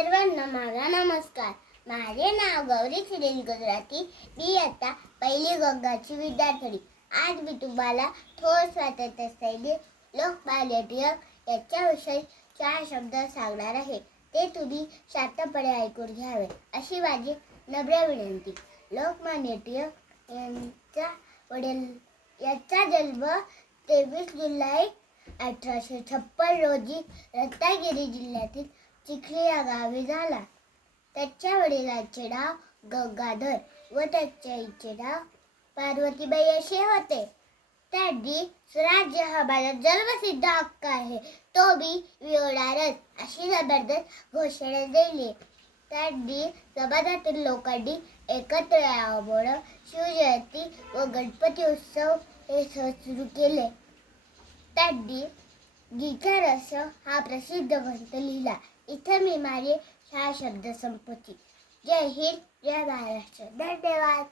सर्वांना माझा नमस्कार. माझे नाव गौरी सुनील गुजराती. मी आता पहिली गंगाची विद्यार्थी. आज मी तुम्हाला थोर स्वातंत्र्य सैनिक लोकमान्य टिळक याच्याविषयी चार शब्द सांगणार आहे. ते तुम्ही शांतपणे ऐकून घ्यावे अशी माझी नम्र विनंती. लोकमान्य टिळक यांचा वडील याचा जन्म तेवीस जुलै अठराशे छप्पन रोजी रत्नागिरी जिल्ह्यातील चिखली या गावी झाला. त्याच्या वडिलांचे नाव गंगाधर व त्याच्या आईचे नाव पार्वतीबाई असे होते. त्यांनी स्वराज्य हा माझा जन्मसिद्ध हक्क आहे. तो मी मिळवणारच अशी जबरदस्त घोषणा दिली. त्यांनी समाजातील लोकांनी एकत्र यावं शिवजयंती व गणपती उत्सव हे सण सुरू केले. त्यांनी गीता रस हा प्रसिद्ध ग्रंथ लिहिला. इथं मी माझे सहा शब्द संपत्ती जय हिंद जय महाराष्ट्र. धन्यवाद.